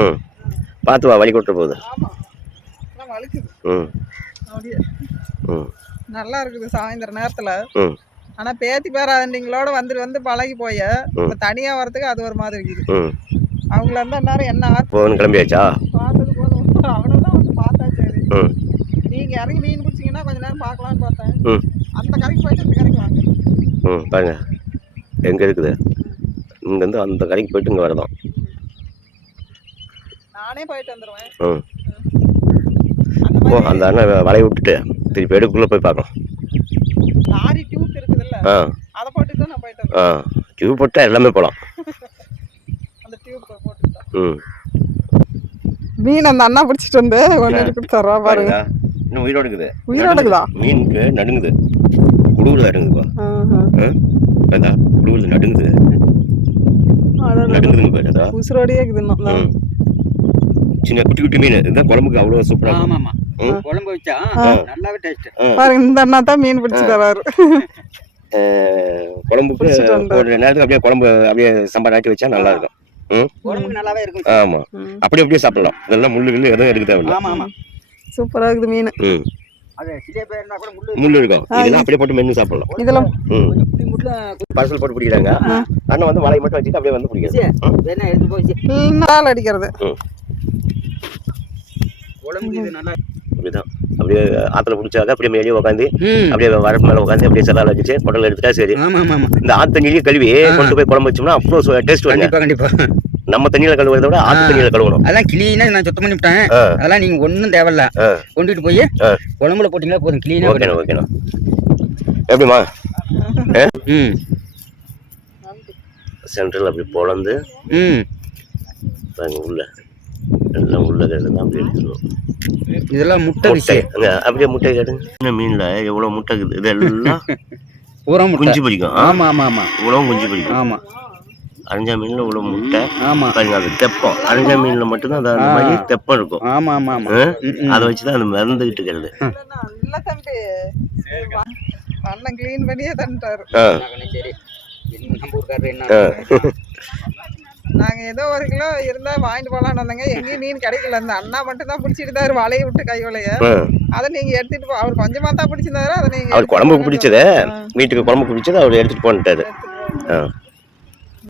ம் பார்த்து வா, வலி கொட்டுற போகுது. ம் ம் நல்லா இருக்குது சாயந்தர நேரத்துல. ஆனா பேத்தி பேராண்டிங்களோட வந்து பழகி போய தனியா வரதுக்கு அது ஒரு மாதிரி இருக்குது. அவங்கள இருந்தா நேரம் என்ன போன் கிளம்பியாச்சா? பார்த்தது போதும், அவ்வளவுதான் வந்து பார்த்தா சரி. நீங்க இறங்கி மீன் பிடிச்சிங்கன்னா கொஞ்ச நேரம் பார்க்கலான்னு பார்த்தேன். அந்த கரைக்கு போயிட்டு இந்த கரைக்கு வாங்க. பாருங்க எங்க இருக்குது. இங்க இருந்து அந்த கரைக்கு போயிட்டு இங்க வரலாம். நானே போயிட்டு வந்துருவேன். அந்த அண்ணன் வலையை விட்டுட்டு திருப்பி எடுக்குள்ள போய் பார்க்கலாம். லாரி டியூப் இருக்குதுல்ல, அத போட்டு தான் நான் போயிட்டு வந்தேன். டியூப் போட்டா எல்லாமே போலாம். அந்த டியூப் போட்டுட்டா மீன் அந்த அண்ணா பிடிச்சிட்டு வந்து ஒன்னு கொடுத்தாரா பாருங்க. இன்னும் உயிரோடு இருக்குது. உயிரோடு இருக்குதா? மீனுக்கு நடுங்குது, குடுகுல நடுங்குதுப்பா. குடுகுல நடுங்குது, நடுங்குதுன்னு பாருடா. உசுரோடியே இருக்குது. சின்ன குட்டி குட்டி மீன் இந்த குழம்புக்கு அவ்வளவு சூப்பரா. ஆமாமா, குழம்பு வச்சா நல்லாவே டேஸ்ட். பாருங்க இந்த அண்ணா தான் மீன் பிடிச்சு தராரு. குழம்புக்கு ஒரு நேரத்துக்கு அப்படியே குழம்பு அப்படியே சாம்பார் ஆட்டி வச்சா நல்லா இருக்கும். குழம்புக்கு நல்லாவே இருக்கும். ஆமா, அப்படியே சாப்பிடலாம். இதெல்லாம் முள்ளு கிள்ளு எதுவும் எடுக்க தேவையில்லை. ஆமா ஆமா, சூப்பரா இருக்குது மீன். அது சிலேபி இருந்தா கூட முள்ளு இருக்கும். இதெல்லாம் அப்படியே போட்டு மென்னு சாப்பிடலாம். இதெல்லாம் பார்சல் போட்டு பிடிக்கிறாங்க. அண்ணன் வந்து வலையை மட்டும் வச்சுட்டு அப்படியே வந்து பிடிக்கிறது. என்ன எடுத்து போச்சு நாள் அடிக்கிறது. குழம்புக்கு இது நல்லா அப்படிதான். அப்படியே ஆத்துல பிடிச்சாக்க அப்படியே மேலேயே உட்காந்து அப்படியே வரப்பு மேல உட்காந்து அப்படியே செல்லால வச்சு குடல் எடுத்துட்டா சரி. இந்த ஆத்து தண்ணியிலேயே கழுவி கொண்டு போய் குழம்பு வச்சோம்னா அவ்வளோ டேஸ்ட் வருங்க. கண்டிப்பா நம்ம தண்ணியில கழுவுறத விட ஆத்து தண்ணியில கழுவணும். அதான் கிளீனா நான் சுத்தம் பண்ணி விட்டேன். அதெல்லாம் நீங்க ஒன்றும் தேவையில்ல, கொண்டுட்டு போய் குழம்புல போட்டீங்களா போதும். கிளீனா ஓகேண்ணா. எப்படிமா சென்ட்ரல் அப்படி பொழந்து உள்ள எல்லாம் உள்ள தான் அப்படியே எடுத்துருவோம். இதெல்லாம் முட்டை அப்படியே முட்டை கேட்டு மீன்ல எவ்வளவு முட்டை இருக்குது. இதெல்லாம் பூரா குஞ்சு பிடிக்கும். ஆமா ஆமா ஆமா, இவ்வளவு குஞ்சு பிடிக்கும். ஆமா, அரைஞ்சா மீன்ல இவ்வளவு முட்டை. ஆமா பாருங்க, அது தெப்பம். அரைஞ்சா மீன்ல மட்டும்தான் அந்த மாதிரி தெப்பம் இருக்கும். ஆமா ஆமா ஆமா, அதை வச்சுதான் அது மறந்துகிட்டு இருக்கிறது. இல்ல தம்பி, அண்ணன் கிளீன் பண்ணியே தந்துட்டாரு. சரி, நம்ம ஊர்க்காரர் என்ன, நாங்க ஏதோ 1 கிலோ இருந்தா வாங்கிட்டு போலான்னு வந்தாங்க. எங்கேயும் மீன் கிடைக்கல. அந்த அண்ணா மட்டும் தான் பிடிச்சிட்டு வலையை விட்டு கை வலைய. அதை நீங்க எடுத்துட்டு போ. அவர் கொஞ்சமா தான் பிடிச்சிருந்தாரு. அதை நீங்க அவர் குழம்புக்கு பிடிச்சத, வீட்டுக்கு குழம்புக்கு பிடிச்சத அவர் எடுத்துட்டு போன்ட்டாரு.